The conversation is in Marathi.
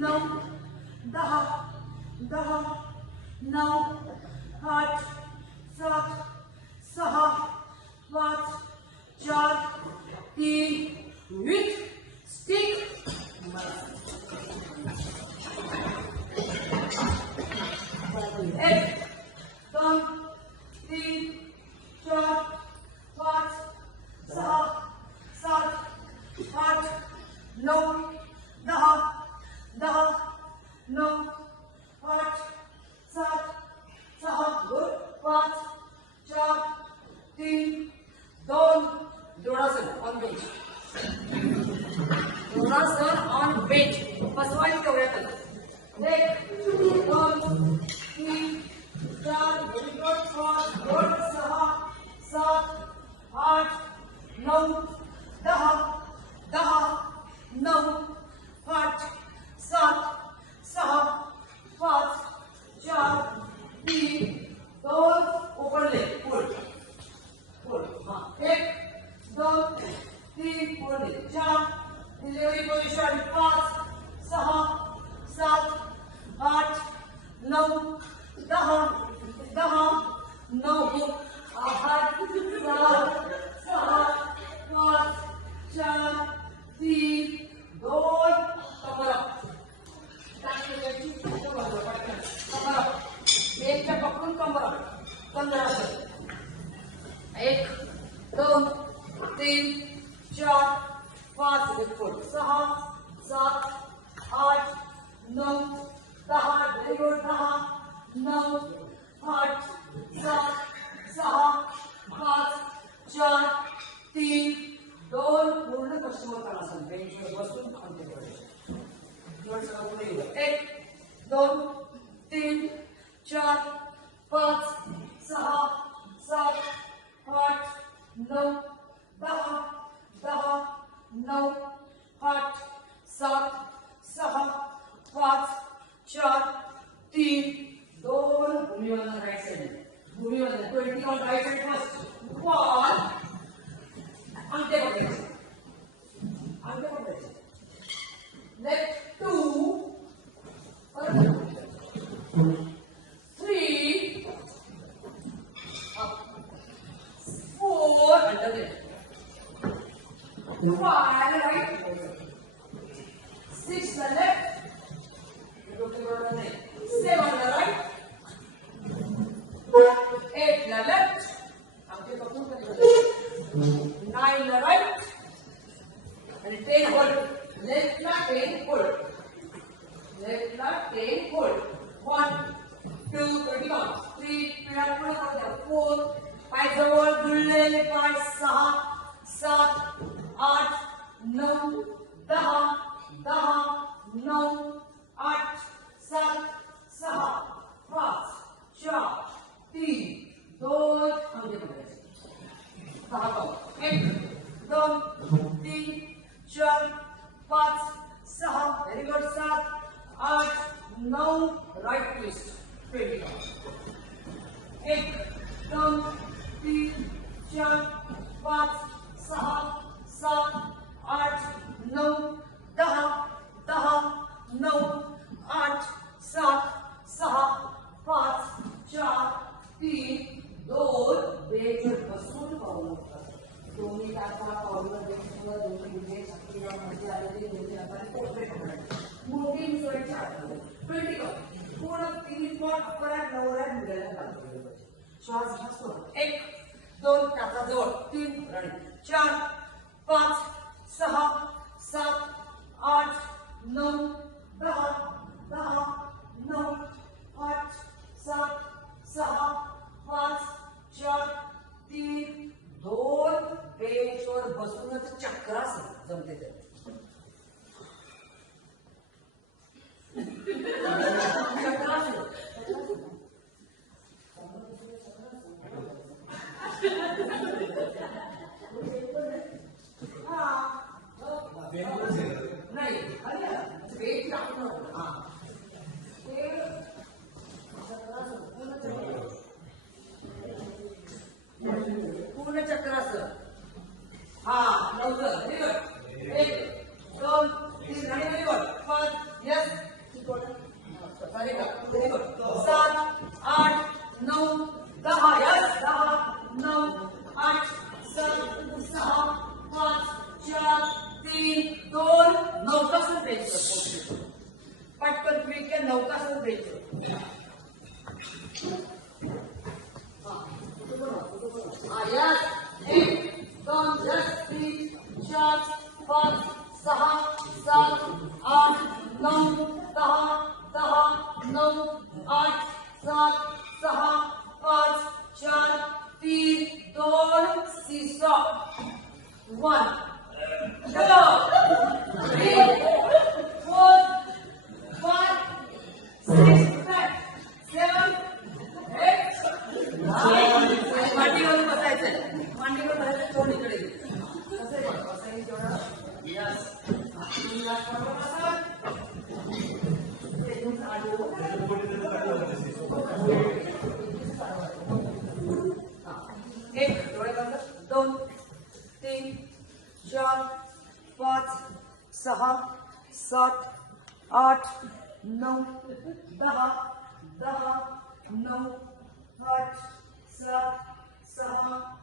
9 10 10 9 8 7 6 5 4 3 with stick. 1 2 3 4 5 6 7 8 9 10 10 9 8 7 6 5 4 3 2 जोडासन ऑन बेंच. जोडासन ऑन बेंच. बसवायची तेवढ्यातच. 1 2 3 4 व्हेरी गुड 5 गुड 6 7 8 9 10 10 9 8 7 6 5 4 3 2 उघडले. पुढ पुढ. 1 2 3 पुढे 4 डिलिव्हरी पोझिशन 5 6 7 8 9 10 10 9 8 7 6 5 4 3 2 कमरा. एकच्या पकडून कमरा. 15 1 2 3 4 5 बिलकुल 6 7 8 9 10 व्हेरी गुड 10 9 8 7 6 5 4 3 2 पूर्ण पश्चिमोत्तानासन. बेंचवर बसून खांदे वळले. 1 2 3 4 5 6 7 8 9 10 10 9 8 7 6 5 4 3 2 भूमीवर राईट साइड. भूमीवर 20 ऑन राईट साइड फर्स्ट. 1 अंगठे पकडायचे. अंगठे पकडायचे. Left 2 3 up 4 under there. 5 right 6 the left 7 the right 8 the left 9 the right and 10 hold. Left la 10 hold. Left la 10 hold. 1 2 3 पिळा पुढे करू द्या. 4 पाय जवळ जुळलेले पाय 6 7 8 9 10 10 9 8 7 6 5 4 3 2 अंगठे पकडायचे. 6 पाव 1 2 3 4 5 6 व्हेरी गुड 7 8 9 राईट ट्विस्ट 20. 1 2 3 4 5 6 7 8 9 10 10 9 8 7 6 5 4 3 2 बेंचवर बसून पाऊल उचला. दोन्ही टाका पाऊलवर बेंचवर दोन्ही गुडघे छातीला मध्ये आलेले दोन्ही हाताने पोटरे पकडायचे. मोठी मिसळीची आठवण 20 पूर्ण 3 पॉट अपरात नवऱ्यात मुलाला लागले. श्वास घ्या सोडा. 1 2 टाका जवळ 3 रनिंग 4 5 6 7 8 9 10 10 9 8 7 6 5 4 3 2 बेंचवर बसूनच चक्रासन जमते ते. चक्रासन नाही वेट टाकून पूर्ण चक्रासन. हा लवकर 1 2 3 5 यस असं द्यायचं. Yes. 1, 2, 3, 4, 5, 6, 7, 8, 9, 10, 9, 8, 7, 6, 5, 4, 3, 2, stop. 1, 2, 3, 4, 5, 6, 7, 8, 9. मांडीवर बसायचंय. मांडीवर बसायचं, तोंड इकडे. कसं आहे बघ, बसायचं तेवढं. Yes. Yes, बरोबर बसा. ते तुमचं आडवं. हा. 1, डोळे बंद. 2, 3, 4, 5, 6, 7, 8, 9, 10, 9, 8, 7, 6,